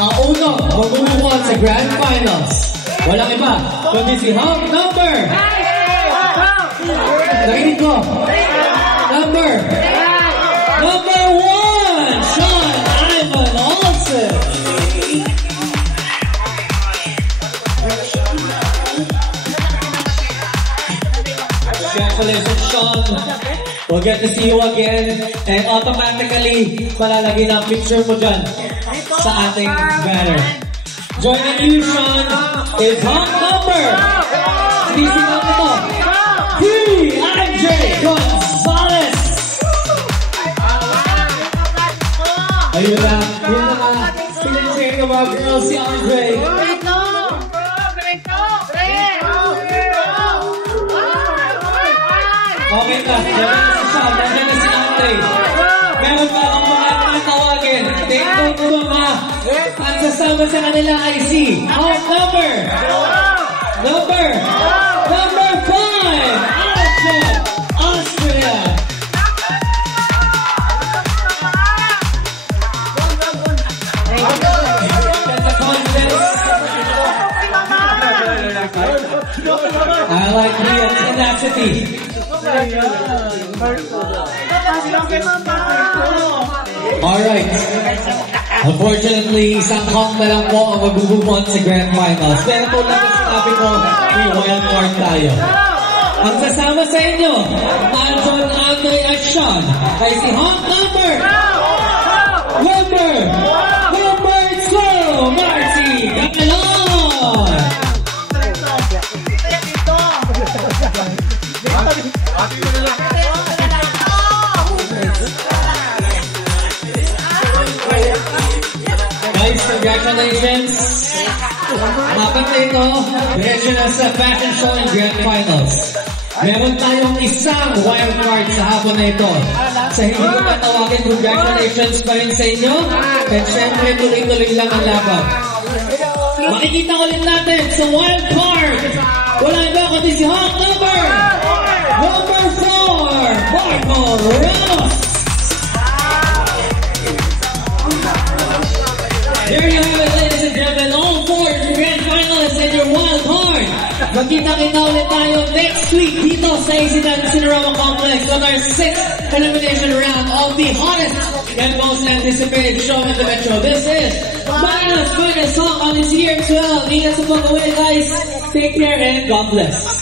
Ang unang magmumukha sa Grand Finals. Walang iba, kundi si Hawk number! Nakinig ko. Number 1, Sean Ivan Olsen. Congratulations, Sean. We'll get to see you again. And automatically, malalagay na picture mo dyan sa ating banner. Joining you, Sean, is Hawk number. Sisi na ito. Andre Gonzalez. Ayun lang. Yun na nga. Pinag-check ng mga girls si Andre. Okay na. Nandiyan na si Andre. Meron pa akong mga tatawagin. Take note mo mga. At sasama sa kanila ay si Hawk number 5. Austria. I like the tenacity. Alright. Unfortunately, isang Hawk na lang po ang magbubumon sa Grand Finals. Pero po lang ang sinabi ko, may wild card tayo. Ang sasama sa inyo, Anton, Andre at Sean, ay si Hawk number 2, Marcy Gamelon! Guys, congratulations! Dapat na ito, diretso na sa fashion show and Grand Finals. Meron tayong isang wild card sa hapon na ito. Sa hindi ko patawagin, congratulations pa rin sa inyo. At syempre, tuloy-tuloy lang ang laban. Makikita ulit natin sa wild card. Wala iba kundi si Hawk number 4, Marco Ramos. There you have it, ladies and gentlemen. All 4 Grand Finalists in your wild card. Magkita-kita ulit tayo next week dito sa ACDAN Cinerama Complex on our 6th elimination round of the hottest and most anticipated show in the Metro. This is Manana's Finest Hawk on this year 12. Ingat sa pag-uwi, guys. Take care and God bless.